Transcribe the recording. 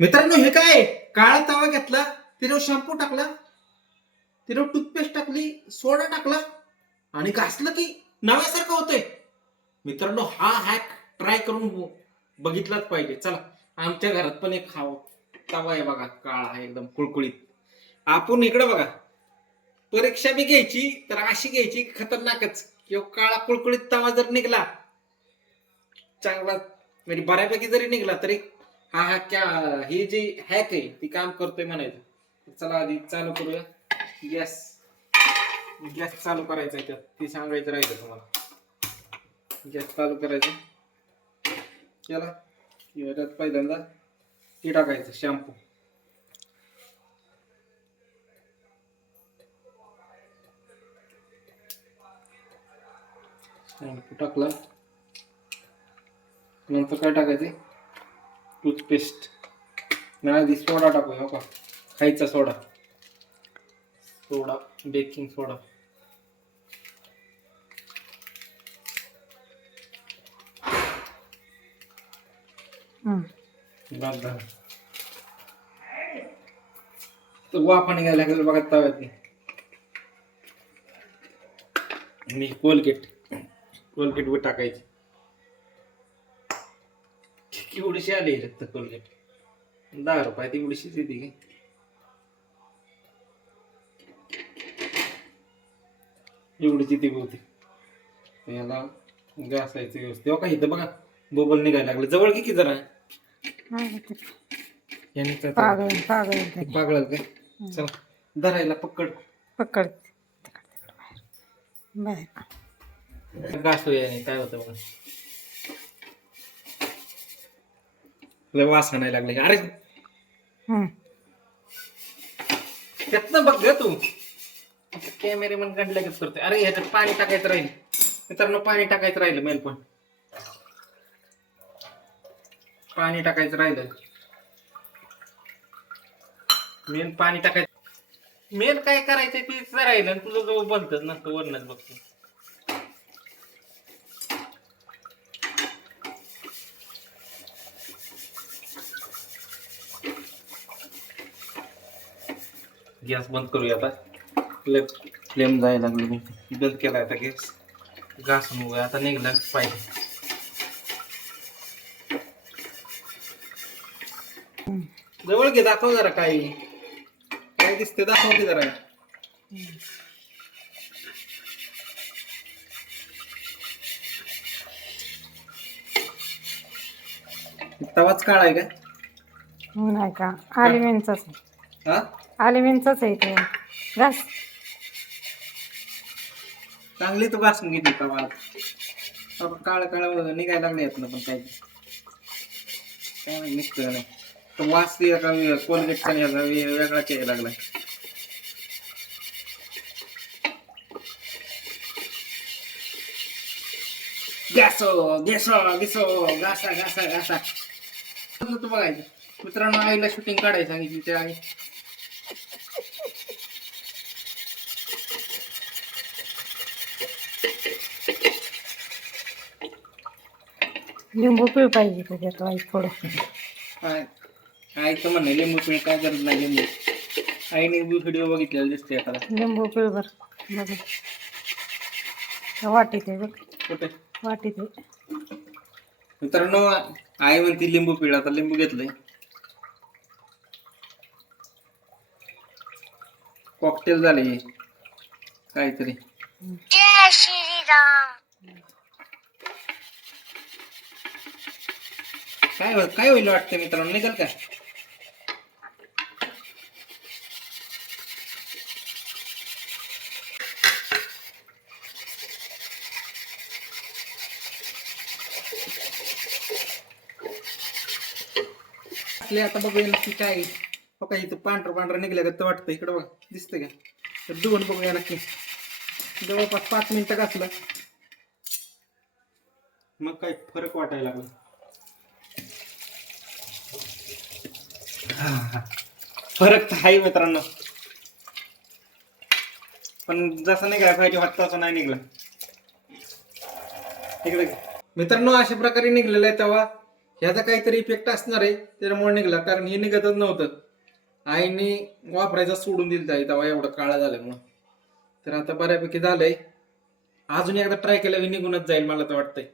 मित्रांनो हे काय? काळा तवा घेतला तिने शॅम्पू टाकला तिने टूथपेस्ट टाकली सोडा टाकला आणि घासलं की नव्यासारखं होतंय. मित्रांनो हा हॅक ट्राय करून बघितलाच पाहिजे. चला आमच्या घरात पण एक हा तवा आहे बघा काळा आहे एकदम कुळकुळीत. आपण इकडे बघा परीक्षा बी घ्यायची तर अशी घ्यायची खतरनाकच. किंवा काळा कुळकुळीत तवा जर निघला चांगला म्हणजे बऱ्यापैकी जरी निघला तरी हा हा क्या ही जी हॅक आहे ती काम करतोय म्हणायचं. चला आधी चालू करूया. गॅस गॅस चालू करायचा आहे त्यात. ती सांगायचं राहिलं तुम्हाला. गॅस चालू करायचं. केला याच्यात पहिल्यांदा ते टाकायचं शॅम्पू शॅम्पू टाकला. नंतर काय टाकायचं? टूथपेस्ट. नाही आधी सोडा टाकूया हो का खायचा सोडा. सोडा बेकिंग सोडा. हं. बस झालं. तर वाफा निघायला लागेल बघा तव्यात आणि कोलगेट कोलगेट वर टाकायची. एवढीशी आली फक्त कोलगेट. दहा रुपयात एवढीशीच येते की. एवढीच येते बहुतेक याला घासायचं व्यवस्थित. हो का इथं बघा बोबल निघायला लागले. जवळ की की जरा. याने काय पागळ काय चला धरायला पकड. पकड. तिकड तिकड बाहेर. बाहेर. घासू याने काय होतं बघा. लय वास आणायला लागले. अरे. त्यातनं बघ ग तू. कॅमेरे मन काढल्या करते अरे ह्याच्यात पाणी टाकायचं राहील. मित्रांनो पाणी टाकायचं राहिलं मेन पण पाणी टाकायचं राहिलं. मेन पाणी टाकायचं. मेन काय करायचं तेच राहिलं. तुझं जवळ बनतच नसतं वरणच बघतो. गॅस बंद करूया आता. फ्लेम जायला लागली बंद केला आता गॅस. घासून उगा आता निघला पाहिजे जवळ घे दाखव जरा काही. काय दिसते दाखव की जरा. तवाच काळ आहे का नाही का? आहे हा? आलिमेंचाच आहे ते. घास चांगली तू घासून घेतली तवा आपण काळ काळ निघायला लागले यातनं पण काय काय माहीत निघतं नाही? तो वास एका कोलगेटचा याचा वे- वेगळाच यायला लागला. गॅसो गॅसो गॅसो घासा घासा घासा. तू बघायचं? मित्रांनो आईला शूटिंग काढायचं सांगितली त्या आई लिंबू पिळ पाहिजे त्याच्यात वाईट थोडं. काय? आईचं म्हणणं लिंबू पिळ काय गरज नाही लिंबू. आईने व्हिडिओ बघितलेला दिसते एखादा. लिंबू पिळ बर. बघ. वाटीत आहे बघ. कुठे? वाटीत आहे. मित्रांनो आई म्हणते लिंबू पिळ आता लिंबू घेतलंय. कॉकटेल झाले. काहीतरी. काय होईल? काय होईल वाटतं मित्रांनो? निघाल का? असले आता बघूया नक्की काय आहे. हो इथं पांढरं पांढरं निघलं का वाटतं इकडं बघा दिसतं का? तर दुवून बघूया नक्की. जवळपास पाच मिनिटं घातलं मग काय फरक वाटायला लागला हा, हा. फरक तर आहे मित्रांनो. पण जसं नाही काय पाहिजे वाटतं तसं नाही निघलं. इकडे मित्रांनो अशा प्रकारे निघलेलं आहे तेव्हा. ह्याचा काहीतरी इफेक्ट असणार आहे त्याच्यामुळे निघला. कारण हे निघतच नव्हतं. आईने वापरायचा सोडून दिलं आहे तेव्हा एवढं काळा झाल्यामुळं तर आता बऱ्यापैकी झालंय. अजून एकदा ट्राय केलं निघूनच जाईल मला तर वाटतंय.